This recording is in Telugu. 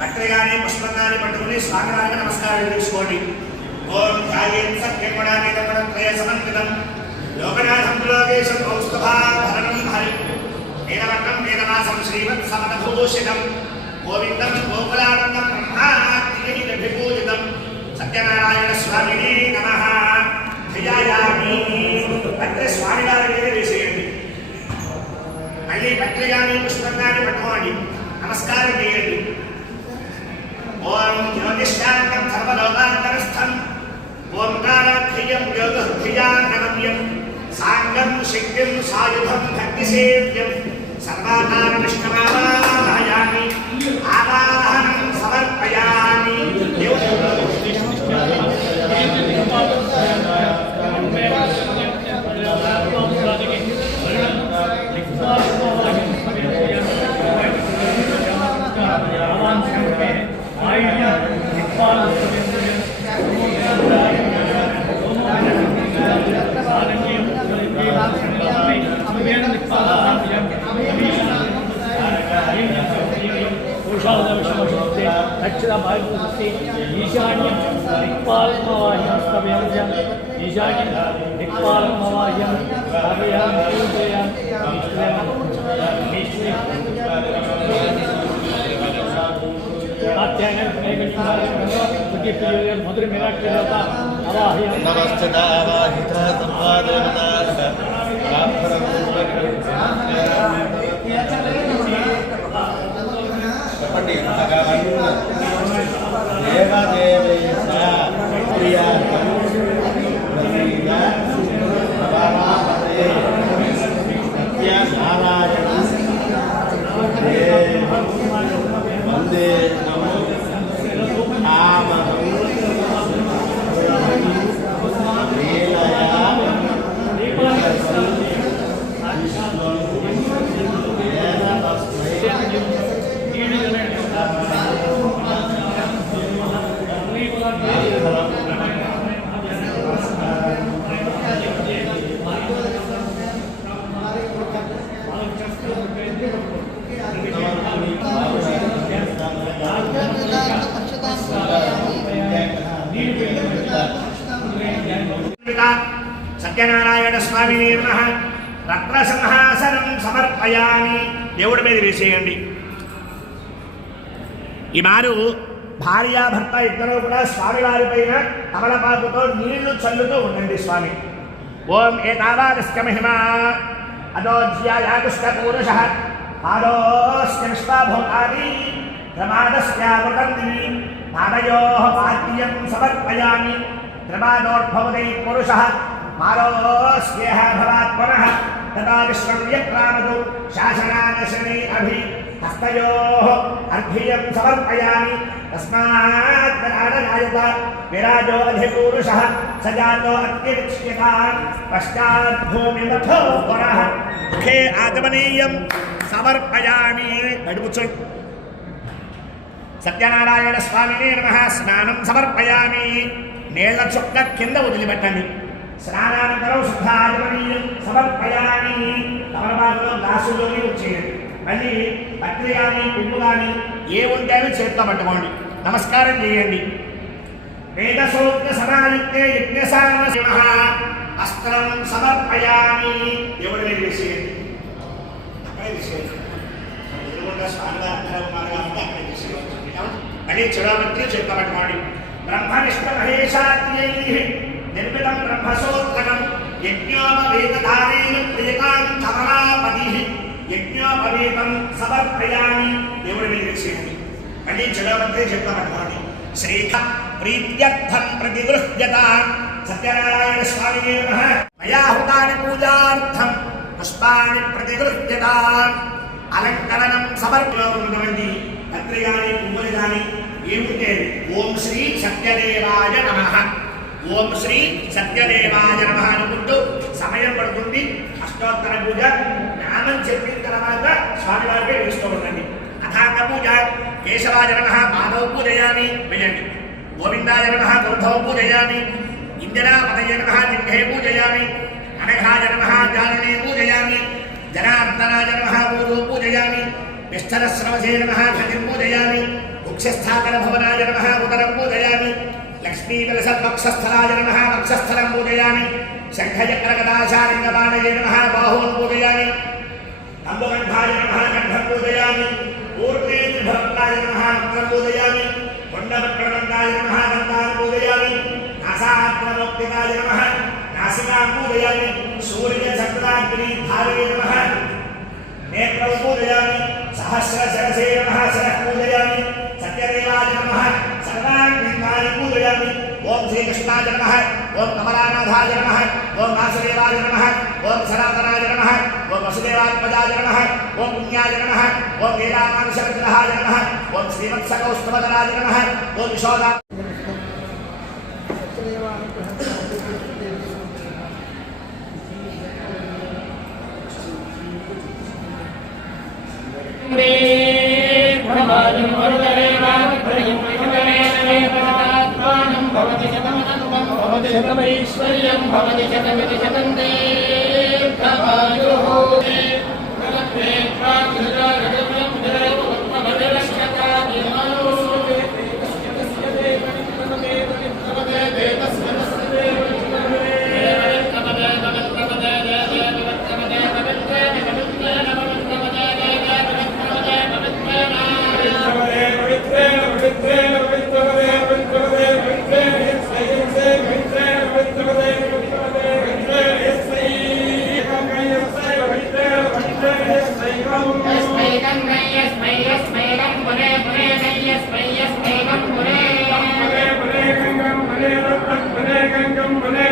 పత్రికాన్ని పుష్పంగాన్ని పట్టుకుని స్వామివారికి నమస్కారం చేసుకోండి ఓం ధ్యాయేన్ సత్యగుణాన్ని త్రయ సమన్వితం. లోకనాథం లోకేశం కౌస్తుభాభరణం హరి. వేదవర్ణం వేదనాసం శ్రీమత్ సమదభూషితం. గోవిందం గోకులానందం బ్రహ్మాత్రిభిపూజితం సత్యనారాయణ స్వామిని నమ. ధ్యాయామి అంటే స్వామివారి మీద వేసేయండి. మళ్ళీ పత్రికాన్ని పుష్పంగాన్ని పట్టుకోండి. నమస్కారం చేయండి. ఓం జ్యోతిష్టాంతం సర్వలోకాంతరస్థం. ఓంకారాఖ్యం యోగహృదయానగమ్యం సాంగం శక్తిం సాయుధం భక్తిసేవ్యం. సర్వాకార नमस्ते दक्षिणभागनमस्ति ईशान्यं दिक्पालमवाह्यं स्तवयं च ईशान्यं दिक्पालमवाह्यं स्तवयं पूजयं मधुर मेरा अवाहिता संवाद సత్యనారాయణ స్వామి నమ. రత్న సింహాసనం సమర్పయామి. దేవుడి మీద వేసేయండి. ఈ మారు భార్యాభర్త ఇద్దరూ కూడా స్వామివారి పైన తమలపాకుతో నీళ్ళు చల్లుతూ ఉండండి స్వామి. ఓం ఏతావాదస్య మహిమ. అదోధ్యాయాగుష్ట పూరుష. పాదోస్య नादयोः वाद्यं समर्पयामि। द्रवादोद्भवते पुरुषः। मारोस्यः भवात् तदा विश्वं व्यक्रामतु शासनानशने अभि हस्तयोः अर्घ्यं समर्पयामि। तस्मात् नाडनायत विराजो अधिपूरुषः स जातो अत्यविक्ष्यतान् पश्चात् भूमिमथो पुनः मुखे आगमनीयं समर्पयामि। नडुपुचु సత్యనారాయణ స్వామిని నమ. స్నానం సమర్పయామి. నీళ్ళ చుక్క కింద వదిలిపెట్టండి. స్నానానంతరం శుద్ధాజమనీయం సమర్పయామి. తమలపాకులో గ్లాసులోకి వచ్చేయండి మళ్ళీ పత్రి కానీ పువ్వు కానీ ఏ ఉంటేనో చేత్తో పట్టుకోండి. నమస్కారం చేయండి. వేద సూక్త సమాయుక్తే యజ్ఞసామ శివ అస్త్రం సమర్పయామి. దేవుడి మీద వేసేయండి అక్కడే తీసేయండి ఎదురుగుండా స్వామివారు अग्निचुरामत्रे चेतमठवाणी ब्रह्मनिष्ठमहेशाद्यैः निर्मितं ब्रह्मसोत्तकं यज्ञोपवेदधारेण प्रियतां धमनापतिः यज्ञोपवेदं समर्पयामि एवढे निरीक्षयामि अग्निचुरामत्रे चेतमठवाणी श्रीख प्रीत्यर्थं प्रतिगृह्यता। सत्यनारायणस्वामिने नमः। मया हुतानि पूजार्थं पुष्पाणि प्रतिगृह्यता। अलङ्करणं समर्पयन्ति పత్రి కానీ పువ్వులు కానీ ఏమిటే ఓం శ్రీ సత్యదేవాయ నమ. ఓం శ్రీ సత్యదేవాయ నమ అనుకుంటూ సమయం పడుతుంది. అష్టోత్తర పూజ నామం చెప్పిన తర్వాత స్వామివారికి వేస్తూ ఉండండి. అథాంగ పూజ కేశవాయ నమ పాదౌ పూజయామి వేయండి గోవిందాయ నమ గురుధౌ పూజయామి ఇందిరాపదయ నమ జిహ్నే పూజయామి అనఘాయ నమ జాననే పూజయామి జనార్దనాయ నమ పూజో పూజయామి निष्ठरश्रवसे नमः घटिम् पूजयामि वृक्षस्थापनभवनाय नमः उदरम् पूजयामि लक्ष्मीवलसद्वक्षस्थलाय नमः वक्षस्थलम् पूजयामि शङ्खचक्रगदाशालिङ्गपाणये नमः बाहून् पूजयामि अम्बगण्ठाय नमः कण्ठम् पूजयामि ऊर्मीभक्ताय नमः मुखम् पूजयामि कुण्डभट्टवन्दाय नमः दन्तान् पूजयामि नासात्मवक्तिकाय नमः, नासिकां पूजयामि सूर्यचक्राग्निधारये नमः, नेत्रौ पूजयामि सहस्रसरसे नमः सरः पूजयामि सत्यदेवाय नमः सर्वान् पिण्डानि पूजयामि ॐ श्रीकृष्णाय नमः ॐ कमलानाथाय नमः ॐ वासुदेवाय नमः ॐ सनातनाय नमः ॐ वसुदेवात्मजाय नमः ॐ पुण्याय नमः ॐ वेदामानुषविग्रहाय नमः ॐ श्रीवत्सकौस्तवदराय नमः ॐ यशोदा सत्यदेवानुग्रहः शतमैश्वर्यं भवति शतमिति शतन्ते गङ्गं भले रक्तं भले गङ्गं भले